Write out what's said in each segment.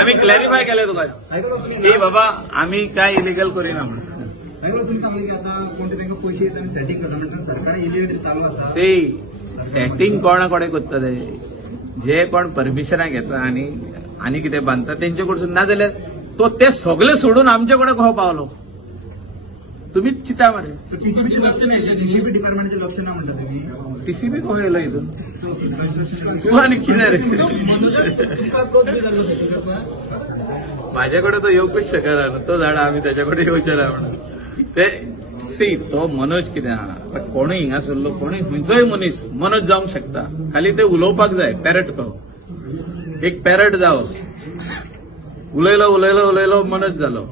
आम्ही क्लॅरिफाय केलं तुका की बाबा आम्ही काय इलिगल करिना म्हणून सेटिंग कोणा कडेन करतले जे कोण परमिशनां घेता आनी कितें बांदता तेंचे कडसून ना जाल्यार तो ते सगळे सोडून आमचे कडेन कसो पावलो तुम्हीच चिता मरे टीसीबी डिपार्टमेंटचे लक्ष ना म्हणता तुम्ही टीसीबी खंय येयलो हितून तूं आनी कितें रे म्हाजे कडेन तो येवकूच शकना तो झाडा आमी तेच्या कडेन येवचे ना म्हणून ते सी तो मनोज कितें आहा कोणूय हिंगासरलो कोणूय खंयचोय मनीस मनोज जावंक शकता खाली ते उलोवपाक जाय पॅरट कहो एक पॅरट जावो उलयलो उलयलो उलयलो मनोज जालो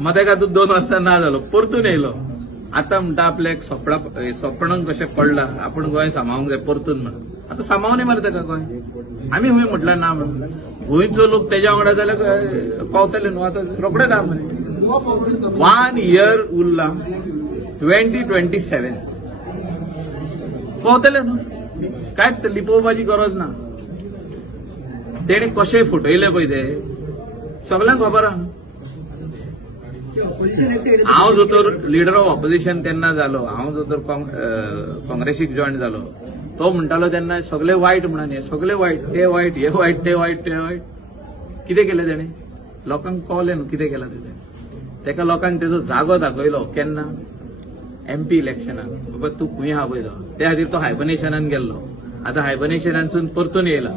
मदें का तूं 2 वर्सां ना जालो परतून येयलो आतां म्हणटा आपल्याक स्वप्नांक कशें पडलां आपूण गोंय सांबाळूंक जाय परतून म्हणून आतां सांबाळूनी मरे ताका गोंय आमी हूंय म्हटल्यार ना म्हणून गोंयचो लोक तेज्या वांगडा जाल्यार पावतले न्हू आतां रोखडे ना मरे 1 year उरला 2027 पावतले न्हू कांयच लिपोवपाची गरज ना तेणे कशे फुटयले पळय ते सगळ्यांक खबर आहा हांव जो तर लिडर ऑफ ऑपोजिशन तेन्ना जालो हांव जो तर काँग्रेसीक जॉयन जालो तो म्हणटालो तेन्ना सगळे वायट म्हणून हे सगळे वायट ते वायट हे वायट ते वायट ते वायट कितें केलें तेणे लोकांक कळ्ळें न्हू कितें केलां तेणें तेका लोकांक तेजो जागो दाखयलो केन्ना MP इलेक्शनाक बाबा तूं खंय आहा पळय त्या खातीर तो हायबर्नेशनान गेल्लो आतां हायबर्नेशनानसून परतून येयला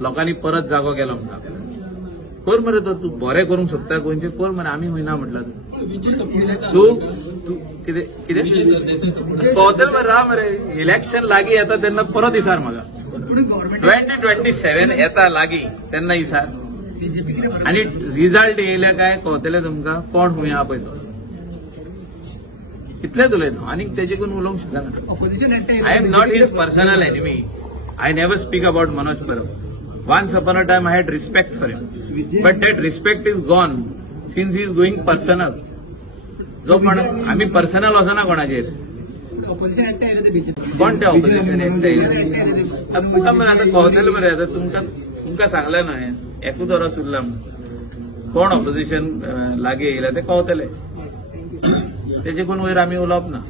लोकांनी परत जागो केलो म्हणटा कर मरे तो तूं बरें करूंक सोदता गोंयचें कर मरे आमी खंय ना म्हटलां तूं कितें कितें पावतले मरे राव मरे इलेक्शन लागीं येता तेन्ना परत इसार म्हाका 2027 येता लागीं तेन्ना इसार आनी रिजल्ट येयले काय कळटले तुमकां कोण खंय आहा पळय तो इतलेंच उलयता आनी तेजेकून उलोवंक शकना I am not his personal enemy I never speak about Manoj Parab Once upon a time I had respect for him, but that respect is gone since he is going personal. जो पण आम्ही पर्सनल वचना कोणाचेर कोण ते ऑपोजिशन आता कळतले मरे आता तुमकां सांगलें न्हय एकूच वरस उरला कोण ऑपोजिशन लागीं येयला ते कळतले तेजे कोण वयर आमी उलोवप ना